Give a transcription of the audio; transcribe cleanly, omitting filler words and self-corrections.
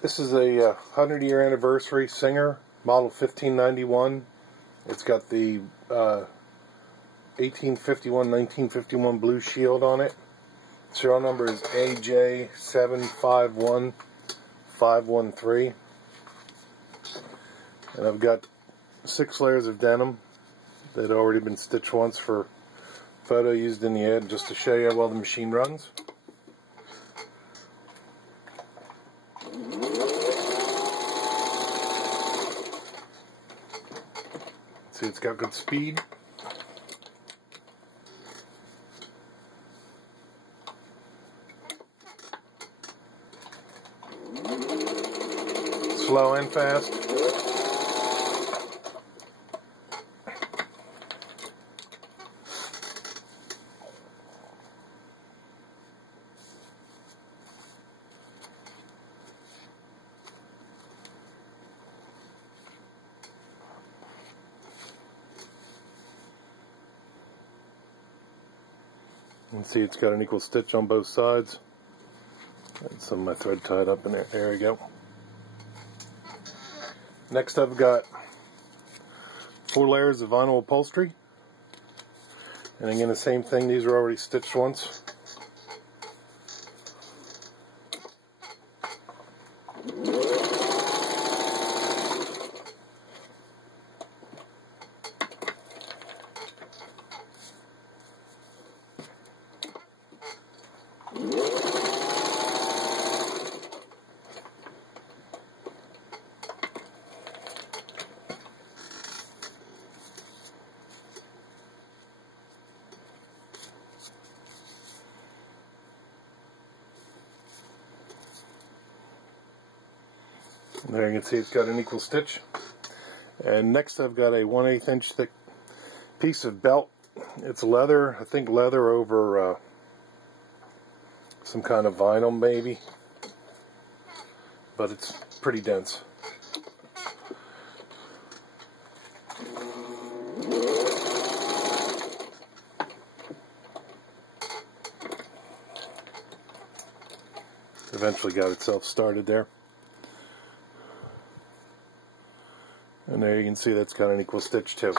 This is a 100-year anniversary Singer, model 1591. It's got the 1851-1951 blue shield on it. Serial number is AJ751513. And I've got 6 layers of denim that had already been stitched once for photo used in the ad, just to show you how well the machine runs. See, it's got good speed. Slow and fast. You can see it's got an equal stitch on both sides. And some of my thread tied up in there. There we go. Next I've got 4 layers of vinyl upholstery. And again the same thing, these are already stitched once. There you can see it's got an equal stitch. And next I've got a 1/8 inch thick piece of belt. It's leather, I think leather over some kind of vinyl maybe, but it's pretty dense. Eventually got itself started there. And there you can see that's got an equal stitch too.